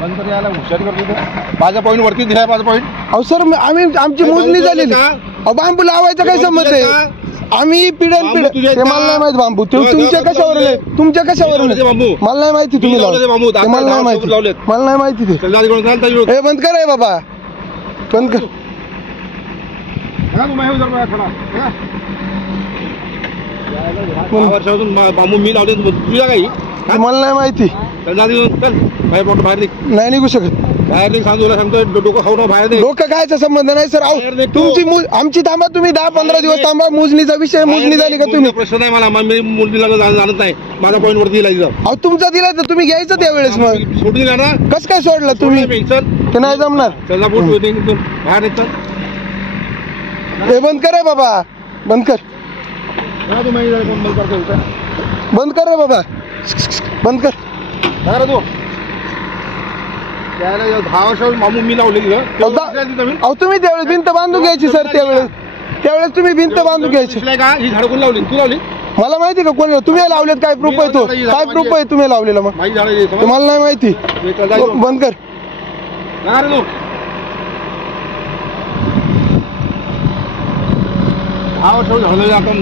बंद कर याला हुशारी करतो माझा पॉईंट वरती दिलाय माझा पॉईंट. अहो सर आम्ही आमची मोजणी झालेली. अहो बांबू लावायचा काय संबंध आहे? आम्ही पिढ्यान पिढ्या ते मला नाही माहिती बांबू तुमच्या कशावर तुमच्या कशावर मला नाही माहिती तुम्ही लावले मला नाही माहिती मला नाही माहिती ते. हे बंद कर आहे बाबा बंद कर. वर्षापासून बांबू मी लावले तुझ्या काही मला नाही माहिती. नाही निघू शकत बाहेर सांग तुला सांगतो डोकं खाऊ ना बाहेर. डोकं खायचा संबंध नाही सर. तुमची आमची थांबा तुम्ही 10-15 दिवस थांबा. मोजणीचा विषय मोजणी झाली का तुम्ही? प्रश्न नाही मला मी मोजणीला जाणत नाही माझा पॉईंट वरती दिला. अहो तुमचा दिला तर तुम्ही घ्यायचं त्यावेळेस मग सोडून दिला ना. कसं काय सोडलं तुम्ही? ते नाही जमणार. बाहेर निघतो. हे बंद कर बाबा बंद कर बंद कर रे बाबा बंद कर. तू 10 वर्षापासून मामू मी लावले. अहो तुम्ही त्यावेळेस भिंत बांधून घ्यायची सर. त्यावेळेस तुम्ही भिंत बांधून घ्यायची. ही झाड कोण लावली? तू लावली? मला माहिती का कोण तुम्ही लावलेत? काय प्रूफ आहे? तो काय प्रूफ आहे तुम्ही लावलेला? मग तुम्हाला नाही माहिती. बंद कर. 10 वर्ष झालं आपण